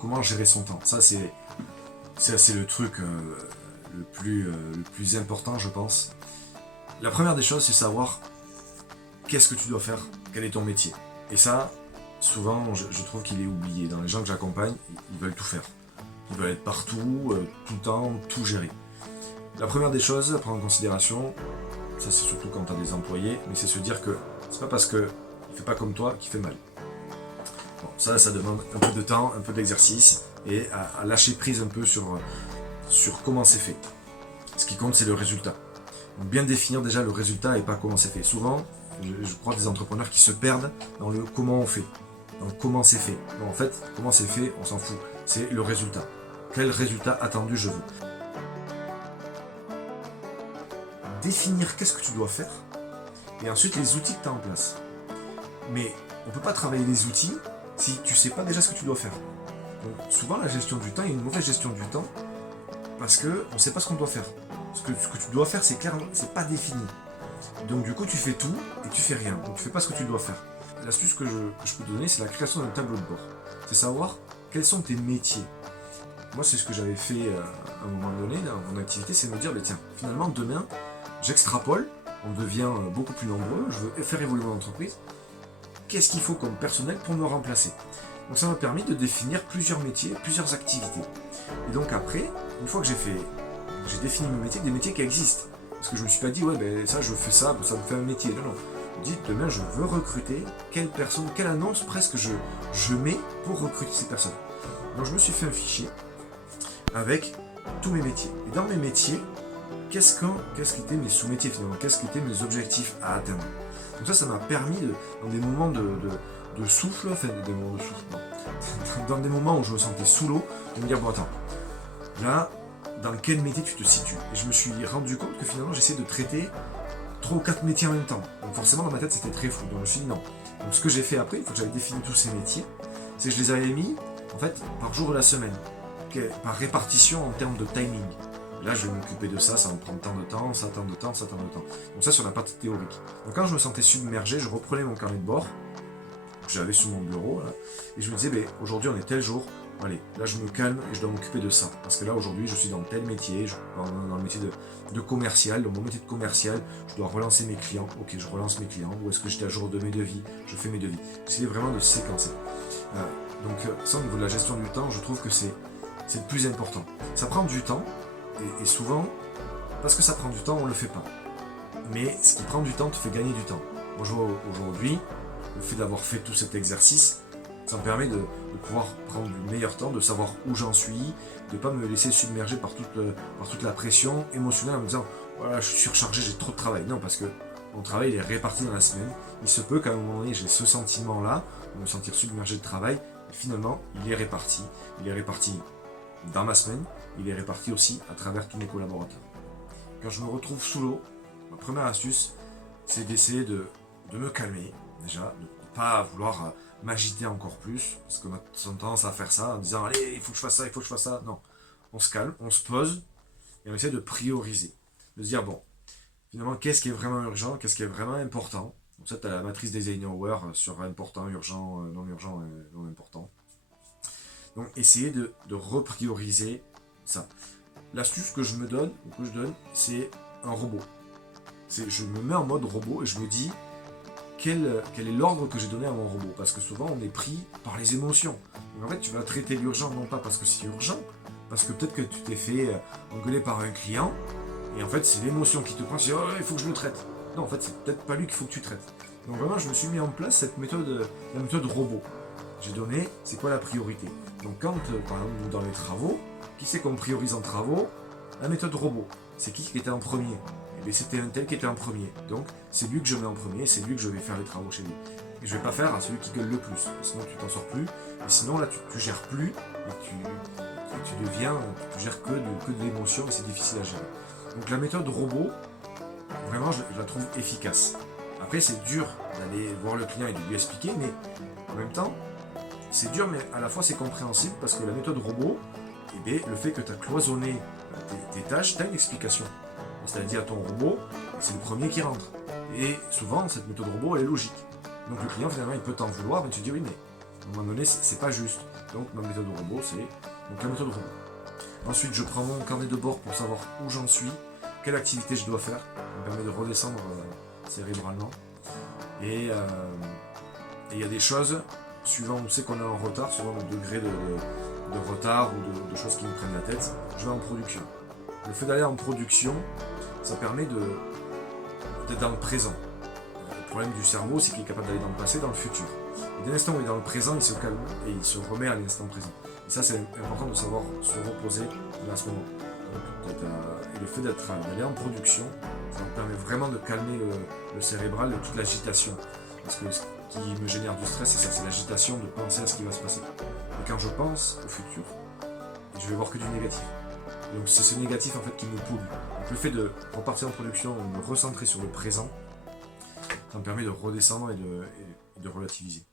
comment gérer son temps. Ça, c'est le truc le plus important, je pense. La première des choses, c'est savoir qu'est-ce que tu dois faire, quel est ton métier. Et ça, souvent, je trouve qu'il est oublié. Dans les gens que j'accompagne, ils veulent tout faire. Ils veulent être partout, tout le temps, tout gérer. La première des choses à prendre en considération, ça c'est surtout quand tu as des employés, mais c'est se dire que c'est pas parce qu'il ne fait pas comme toi qu'il fait mal. Bon, ça demande un peu de temps, un peu d'exercice, et à lâcher prise un peu sur comment c'est fait. Ce qui compte, c'est le résultat. Donc bien définir déjà le résultat et pas comment c'est fait. Souvent, je crois des entrepreneurs qui se perdent dans le comment on fait, dans comment c'est fait. Donc en fait, comment c'est fait, on s'en fout. C'est le résultat. Quel résultat attendu je veux. Définir qu'est-ce que tu dois faire, et ensuite les outils que tu as en place. Mais on ne peut pas travailler les outils si tu ne sais pas déjà ce que tu dois faire. Donc souvent la gestion du temps, il y a une mauvaise gestion du temps, parce qu'on ne sait pas ce qu'on doit faire. Ce que tu dois faire, c'est clairement, c'est pas défini. Donc du coup tu fais tout et tu fais rien. Donc tu fais pas ce que tu dois faire. L'astuce que je peux te donner, c'est la création d'un tableau de bord. C'est savoir quels sont tes métiers. Moi c'est ce que j'avais fait à un moment donné dans mon activité, c'est me dire, tiens, finalement demain, j'extrapole, on devient beaucoup plus nombreux, je veux faire évoluer mon entreprise. Qu'est-ce qu'il faut comme personnel pour me remplacer? Donc ça m'a permis de définir plusieurs métiers, plusieurs activités. Et donc après, une fois que j'ai défini mes métiers, des métiers qui existent. Parce que je me suis pas dit, ouais, ben ça je fais ça, ça me fait un métier. Non, non. Je me dis, demain je veux recruter quelle annonce presque je mets pour recruter ces personnes. Donc je me suis fait un fichier avec tous mes métiers. Et dans mes métiers, qu'est-ce qu'étaient mes sous-métiers finalement? Qu'est-ce qu'étaient mes objectifs à atteindre? Donc ça m'a permis, dans des moments de souffle, enfin des moments de souffle, non. Dans des moments où je me sentais sous l'eau, de me dire, bon attends, là, dans quel métier tu te situes? Et je me suis rendu compte que finalement j'essayais de traiter 3 ou 4 métiers en même temps. Donc forcément dans ma tête c'était très flou. Donc je me suis dit non. Donc ce que j'ai fait après, une fois que j'avais défini tous ces métiers, c'est que je les avais mis en fait par jour de la semaine, par répartition en termes de timing. Là, je vais m'occuper de ça, ça va me prendre tant de temps, ça tant de temps, ça tant de temps. Donc ça sur la partie théorique. Donc quand je me sentais submergé, je reprenais mon carnet de bord, que j'avais sous mon bureau, là, et je me disais, aujourd'hui on est tel jour, allez, là je me calme et je dois m'occuper de ça. Parce que là aujourd'hui je suis dans tel métier, dans le métier de commercial, dans mon métier de commercial, je dois relancer mes clients. Ok, je relance mes clients, ou est-ce que j'étais à jour de mes devis, je fais mes devis. J'essaie vraiment de séquencer. Donc ça au niveau de la gestion du temps, je trouve que c'est le plus important. Ça prend du temps, et souvent, parce que ça prend du temps, on ne le fait pas. Mais ce qui prend du temps te fait gagner du temps. Moi je vois aujourd'hui, le fait d'avoir fait tout cet exercice, ça me permet de pouvoir prendre du meilleur temps, de savoir où j'en suis, de ne pas me laisser submerger par toute la pression émotionnelle en me disant voilà, je suis surchargé, j'ai trop de travail. Non, parce que mon travail il est réparti dans la semaine. Il se peut qu'à un moment donné j'ai ce sentiment-là, de me sentir submergé de travail, et finalement il est réparti. Il est réparti dans ma semaine, il est réparti aussi à travers tous mes collaborateurs. Quand je me retrouve sous l'eau, ma première astuce, c'est d'essayer de me calmer, déjà, de ne pas vouloir m'agiter encore plus, parce qu'on a tendance à faire ça en disant allez, il faut que je fasse ça, il faut que je fasse ça. Non, on se calme, on se pose, et on essaie de prioriser. De se dire, bon, finalement, qu'est-ce qui est vraiment urgent, qu'est-ce qui est vraiment important. Donc ça, tu as la matrice d'Eisenhower sur important, urgent, non important. Donc, essayez de reprioriser ça. L'astuce que je donne, c'est un robot. Je me mets en mode robot et je me dis quel est l'ordre que j'ai donné à mon robot. Parce que souvent, on est pris par les émotions. Donc, en fait, tu vas traiter l'urgent, non pas parce que c'est urgent, parce que peut-être que tu t'es fait engueuler par un client, et en fait, c'est l'émotion qui te prend, c'est « Oh, il faut que je le traite ». Non, en fait, c'est peut-être pas lui qu'il faut que tu traites. Donc vraiment, je me suis mis en place cette méthode, la méthode robot. J'ai donné, c'est quoi la priorité. Donc quand, par exemple, dans les travaux, qui c'est qu'on priorise en travaux? La méthode robot. C'est qui était en premier? Eh bien, c'était un tel qui était en premier. Donc, c'est lui que je mets en premier, c'est lui que je vais faire les travaux chez lui. Et je vais pas faire à celui qui gueule le plus, sinon tu t'en sors plus. Et sinon, là, tu gères plus, et tu gères que de l'émotion, et c'est difficile à gérer. Donc la méthode robot, vraiment, je la trouve efficace. Après, c'est dur d'aller voir le client et de lui expliquer, mais en même temps, c'est dur, mais à la fois c'est compréhensible, parce que la méthode robot, eh bien, le fait que tu as cloisonné tes tâches, tu as une explication. C'est-à-dire à ton robot, c'est le premier qui rentre. Et souvent, cette méthode robot, elle est logique. Donc le client, finalement, il peut t'en vouloir, mais tu dis oui, mais à un moment donné, c'est pas juste. Donc ma méthode robot, c'est donc la méthode robot. Ensuite, je prends mon carnet de bord pour savoir où j'en suis, quelle activité je dois faire. Ça me permet de redescendre cérébralement. Et il y a des choses, suivant où c'est qu'on est en retard, suivant le degré de retard ou de choses qui nous prennent la tête, je vais en production. Le fait d'aller en production, ça permet d'être dans le présent. Le problème du cerveau, c'est qu'il est capable d'aller dans le passé, dans le futur. Et dès l'instant où il est dans le présent, il se calme et il se remet à l'instant présent. Et ça, c'est important de savoir se reposer à ce moment. Et le fait d'aller en production, ça me permet vraiment de calmer le cérébral et toute l'agitation. Parce que ce qui me génère du stress, c'est ça, c'est l'agitation de penser à ce qui va se passer. Et quand je pense au futur, je vais voir que du négatif. Et donc c'est ce négatif en fait qui me pollue. Donc le fait de repartir en production, de me recentrer sur le présent, ça me permet de redescendre et de relativiser.